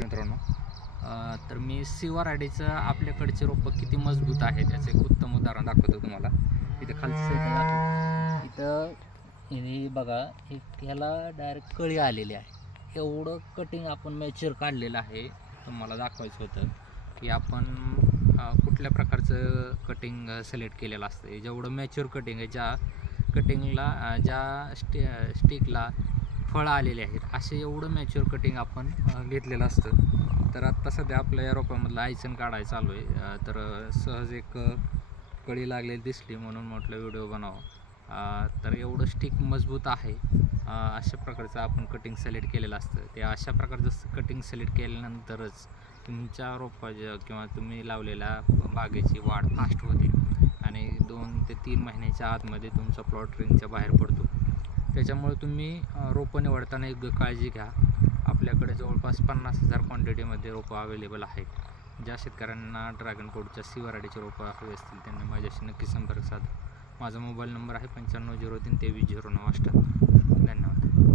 मित्रांनो, तर मी सिवाराडीचं आपल्याकडचे रोपं किती मजबूत आहे त्याचं एक उत्तम उदाहरण दाखवतो तुम्हाला. इथे खालचं इथं हे बघा, ह्याला डायरेक्ट कळी आलेली आहे. एवढं कटिंग आपण मॅच्युअर काढलेलं आहे. तुम्हाला दाखवायचं होतं की आपण कुठल्या प्रकारचं कटिंग सिलेक्ट केलेलं असतं. जेवढं मॅच्युअर कटिंग आहे, ज्या कटिंगला ज्या स्टिकला फळं आलेले आहेत, असे एवढं मॅच्युअर कटिंग आपण घेतलेलं असतं. तर आत्ता सध्या आपल्या या रोपामधलं आयचन काढायचं चालू आहे. तर सहज एक कळी लागलेली दिसली म्हणून म्हटलं व्हिडिओ बनावं. तर एवढं स्टिक मजबूत आहे. अशा प्रकारचं आपण कटिंग सिलेक्ट केलेलं असतं. ते अशा प्रकारचं कटिंग सिलेक्ट केल्यानंतरच तुमच्या रोपाच्या किंवा तुम्ही लावलेल्या बागेची वाढ फास्ट होते आणि 2 ते 3 महिन्याच्या आतमध्ये तुमचा प्लॉट रिंगच्या बाहेर पडतो. त्याच्यामुळे तुम्ही रोपं निवडताना एक काळजी घ्या. आपल्याकडे जवळपास 50,000 क्वांटिटीमध्ये रोपं अवेलेबल आहेत. ज्या शेतकऱ्यांना ड्रॅगन फ्रूटच्या सिवाराडीचे रोपं हवे असतील त्यांनी माझ्याशी नक्की संपर्क साधा. माझा मोबाईल नंबर आहे 9503 230988. धन्यवाद.